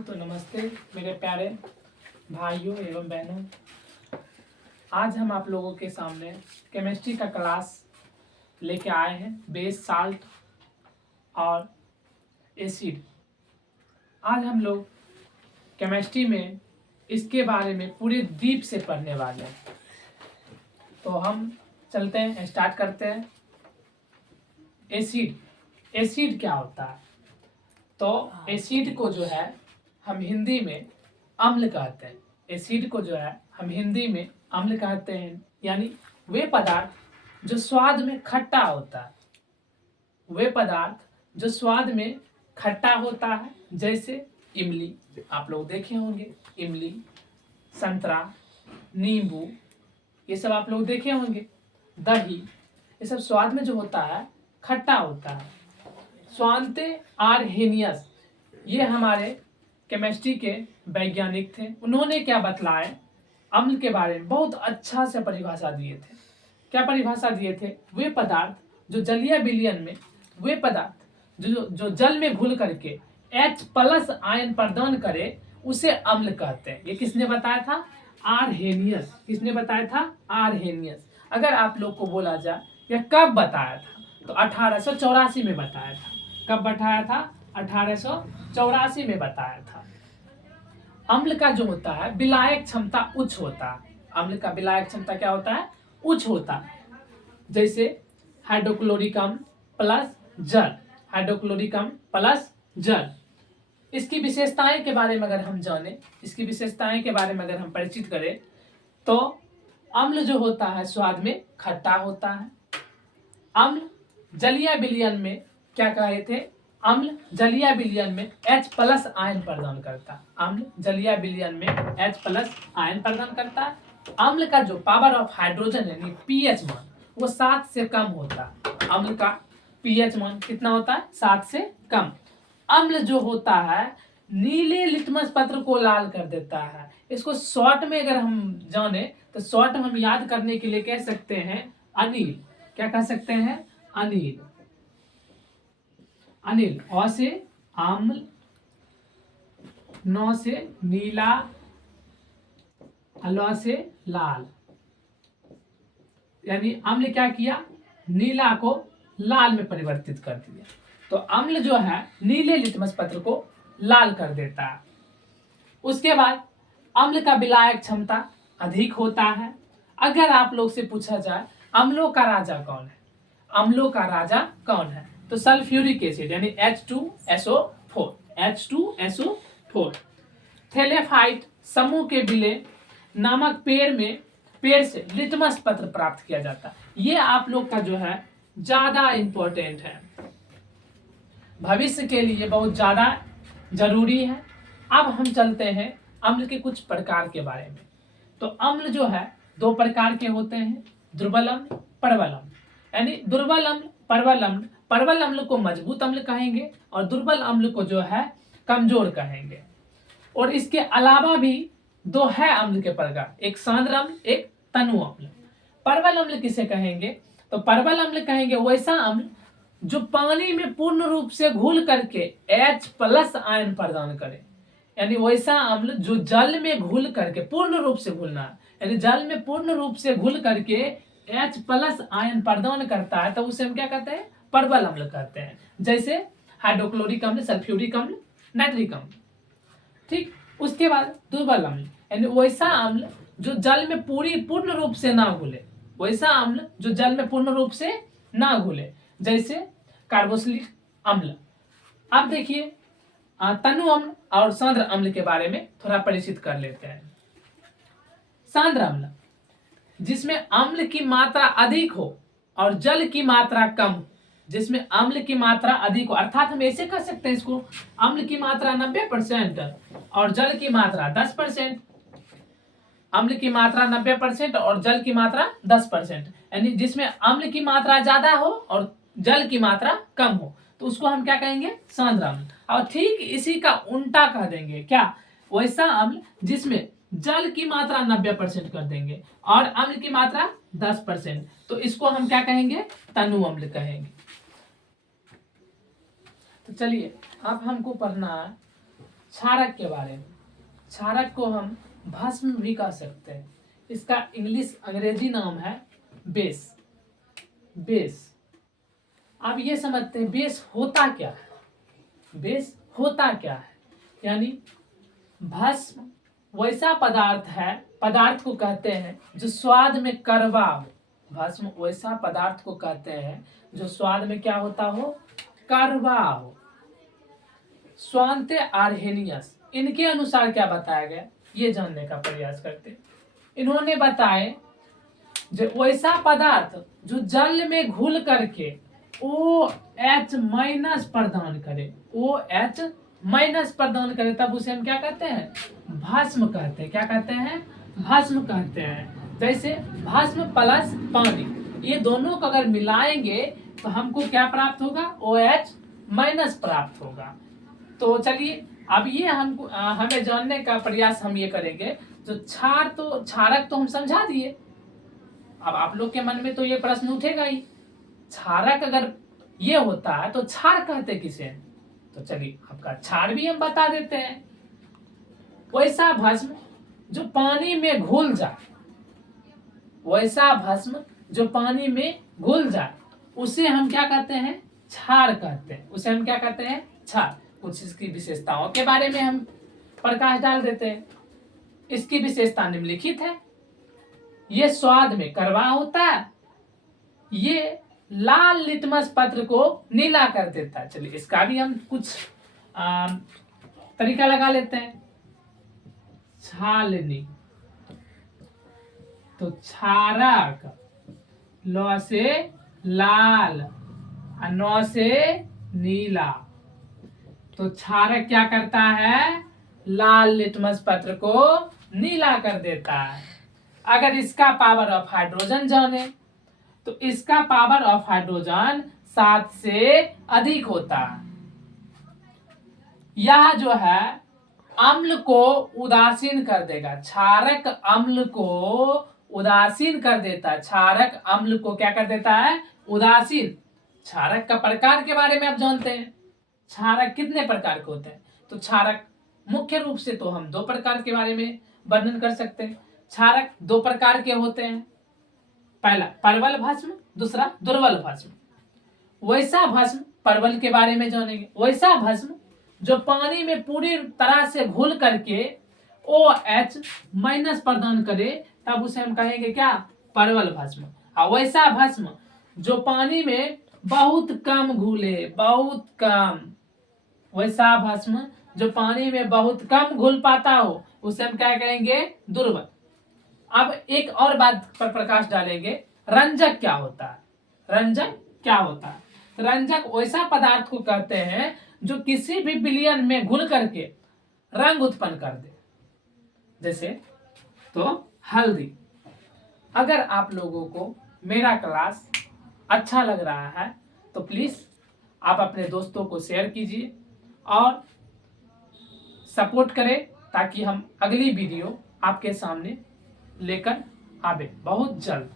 हाँ तो नमस्ते मेरे प्यारे भाइयों एवं बहनों। आज हम आप लोगों के सामने केमिस्ट्री का क्लास लेके आए हैं, बेस, साल्ट और एसिड। आज हम लोग केमिस्ट्री में इसके बारे में पूरे डीप से पढ़ने वाले हैं। तो हम चलते हैं, स्टार्ट करते हैं। एसिड क्या होता है? तो एसिड को जो है हम हिंदी में अम्ल कहते हैं। एसिड को जो है हम हिंदी में अम्ल कहते हैं, यानी वे पदार्थ जो स्वाद में खट्टा होता है। वे पदार्थ जो स्वाद में खट्टा होता है, जैसे इमली, आप लोग देखे होंगे, इमली, संतरा, नींबू, ये सब आप लोग देखे होंगे। दही, ये सब स्वाद में जो होता है खट्टा होता है। स्वांते आरहेनियस, ये हमारे केमिस्ट्री के वैज्ञानिक थे। उन्होंने क्या बतलाए, अम्ल के बारे में बहुत अच्छा से परिभाषा दिए थे। क्या परिभाषा दिए थे? वे पदार्थ जो जलीय विलयन में, वे पदार्थ जो जल में घुल करके H+ आयन प्रदान करे, उसे अम्ल कहते हैं। ये किसने बताया था? आरहेनियस। किसने बताया था? आरहेनियस। अगर आप लोग को बोला जाए यह कब बताया था, तो 1884 में बताया था। कब बताया था? 1884 में बताया था। अम्ल का जो होता है विलायक क्षमता उच्च होता है। अम्ल का विलायक क्षमता क्या होता है? उच्च होता है। जैसे हाइड्रोक्लोरिक अम्ल प्लस जल, हाइड्रोक्लोरिक अम्ल प्लस जल। इसकी विशेषताएं के बारे में अगर हम जाने, इसकी विशेषताएं के बारे में अगर हम परिचित करें, तो अम्ल जो होता है स्वाद में खट्टा होता है। अम्ल जलीय विलयन में क्या कहे थे? अम्ल जलीय विलयन में H+ आयन प्रदान करता है। अम्ल जलीय विलयन में H+ आयन प्रदान करता है। अम्ल का जो पावर ऑफ हाइड्रोजन यानी pH मान, वो 7 से कम होता है। अम्ल का pH मान कितना होता है? 7 से कम। अम्ल जो होता है नीले लिटमस पत्र को लाल कर देता है। इसको शॉर्ट में अगर हम जाने, तो शॉर्ट में हम याद करने के लिए कह सकते हैं अनिल। क्या कह सकते हैं? अनिल। अनिल, अ से आम्ल, न से नीला, ल से लाल। यानी अम्ल क्या किया? नीला को लाल में परिवर्तित कर दिया। तो अम्ल जो है नीले लिटमस पत्र को लाल कर देता है। उसके बाद अम्ल का विलायक क्षमता अधिक होता है। अगर आप लोग से पूछा जाए अम्लों का राजा कौन है, अम्लों का राजा कौन है, तो सल्फ्यूरिक एसिड यानी H2SO4। H2SO4। थेलेफाइट समूह के विलय नामक पेड़ से लिटमस पत्र प्राप्त किया जाता है। ये आप लोग का जो है ज्यादा इंपॉर्टेंट है, भविष्य के लिए बहुत ज्यादा जरूरी है। अब हम चलते हैं अम्ल के कुछ प्रकार के बारे में। तो अम्ल जो है 2 प्रकार के होते हैं, दुर्बल अम्ल, प्रबल अम्ल। यानी दुर्बल अम्ल, प्रबल अम्ल। प्रबल अम्ल को मजबूत अम्ल कहेंगे और दुर्बल अम्ल को जो है कमजोर कहेंगे। और इसके अलावा भी 2 है अम्ल के प्रकार, एक सांद्र अम्ल, एक तनु अम्ल। प्रबल अम्ल किसे कहेंगे? तो प्रबल अम्ल कहेंगे वैसा अम्ल जो पानी में पूर्ण रूप से घुल करके H+ आयन प्रदान करे। यानी वैसा अम्ल जो जल में घुल करके, पूर्ण रूप से घुलना, यानी जल में पूर्ण रूप से घुल करके H+ आयन प्रदान करता है, तो उसे हम क्या कहते हैं? प्रबल अम्ल कहते हैं। जैसे हाइड्रोक्लोरिक अम्ल, सल्फ्यूरिक अम्ल, नाइट्रिक अम्ल। ठीक। उसके बाद दुर्बल अम्ल, यानी वैसा अम्ल जो जल में पूर्ण रूप से ना घुले, वैसा अम्ल जो जल में पूर्ण रूप से ना घुले, जैसे कार्बोक्सिलिक अम्ल। अब देखिए तनु अम्ल और सांद्र अम्ल के बारे में थोड़ा परिचित कर लेते हैं। सांद्र अम्ल, जिसमें अम्ल की मात्रा अधिक हो और जल की मात्रा कम हो। जिसमें अम्ल की मात्रा अधिक हो, अर्थात हम ऐसे कर सकते हैं इसको, अम्ल की मात्रा 90% और जल की मात्रा 10%। अम्ल की मात्रा 90% और जल की मात्रा 10%। यानी जिसमें अम्ल की मात्रा ज्यादा हो और जल की मात्रा कम हो, तो उसको हम क्या कहेंगे? सांद्र अम्ल। और ठीक इसी का उल्टा कह देंगे, क्या? वैसा अम्ल जिसमें जल की मात्रा 90% कर देंगे और अम्ल की मात्रा 10%, तो इसको हम क्या कहेंगे? तनु अम्ल कहेंगे। तो चलिए अब हमको पढ़ना है क्षारक के बारे में। क्षारक को हम भस्म भी कह सकते हैं। इसका अंग्रेजी नाम है बेस। बेस, अब ये समझते हैं बेस होता क्या है। बेस होता क्या है, यानी भस्म वैसा पदार्थ है, पदार्थ को कहते हैं जो स्वाद में कड़वा हो। भस्म वैसा पदार्थ को कहते हैं जो स्वाद में क्या होता हो, कड़वा हो। स्वांते आर्हेनियस, इनके अनुसार क्या बताया गया ये जानने का प्रयास करते हैं। इन्होंने बताए जो वैसा पदार्थ जो जल में घुल करके OH माइनस प्रदान करे, OH माइनस प्रदान करे, तब उसे हम क्या कहते हैं, भस्म कहते हैं। क्या कहते हैं, भस्म कहते हैं। जैसे भस्म प्लस पानी, ये दोनों को अगर मिलाएंगे तो हमको क्या प्राप्त होगा, OH माइनस प्राप्त होगा। तो चलिए अब ये हमको हमें जानने का प्रयास हम ये करेंगे। जो क्षारक तो हम समझा दिए। अब आप लोग के मन में तो ये प्रश्न उठेगा ही, क्षारक अगर ये होता है तो क्षार कहते किसे। तो चलिए आपका क्षार भी हम बता देते हैं। वैसा भस्म जो पानी में घुल जाए, वैसा भस्म जो पानी में घुल जाए, उसे हम क्या कहते हैं, क्षार कहते हैं। उसे हम क्या कहते हैं, क्षार। कुछ इसकी विशेषताओं के बारे में हम प्रकाश डाल देते हैं। इसकी विशेषता निम्नलिखित है। ये स्वाद में कड़वा होता है, ये लाल लिटमस पत्र को नीला कर देता है। चलिए इसका भी हम कुछ तरीका लगा लेते हैं। छालनी, तो क्षारक ल से लाल और न से नीला। तो क्षारक क्या करता है, लाल लिटमस पत्र को नीला कर देता है। अगर इसका पावर ऑफ हाइड्रोजन जाने तो इसका पावर ऑफ हाइड्रोजन 7 से अधिक होता है। यह जो है अम्ल को उदासीन कर देगा। क्षारक अम्ल को उदासीन कर देता है। क्षारक अम्ल को क्या कर देता है, उदासीन। क्षारक का प्रकार के बारे में आप जानते हैं। क्षारक कितने प्रकार के होते हैं, तो क्षारक मुख्य रूप से तो हम 2 प्रकार के बारे में वर्णन कर सकते हैं। क्षारक 2 प्रकार के होते हैं, पहला परवल भस्म, दूसरा दुर्बल भस्म। वैसा भस्म परवल के बारे में जानेंगे। वैसा भस्म जो पानी में पूरी तरह से घुल करके OH माइनस प्रदान करे, तब उसे हम कहेंगे क्या, परवल भस्म। और वैसा भस्म जो पानी में बहुत कम घुले, बहुत कम, वैसा भस्म जो पानी में बहुत कम घुल पाता हो, उसे हम क्या कहेंगे, दुर्बल। अब एक और बात पर प्रकाश डालेंगे, रंजक क्या होता है। रंजक क्या होता है, रंजक वैसा पदार्थ को कहते हैं जो किसी भी विलयन में घुल करके रंग उत्पन्न कर दे। जैसे तो हल्दी। अगर आप लोगों को मेरा क्लास अच्छा लग रहा है तो प्लीज आप अपने दोस्तों को शेयर कीजिए और सपोर्ट करें, ताकि हम अगली वीडियो आपके सामने लेकर आवे बहुत जल्द।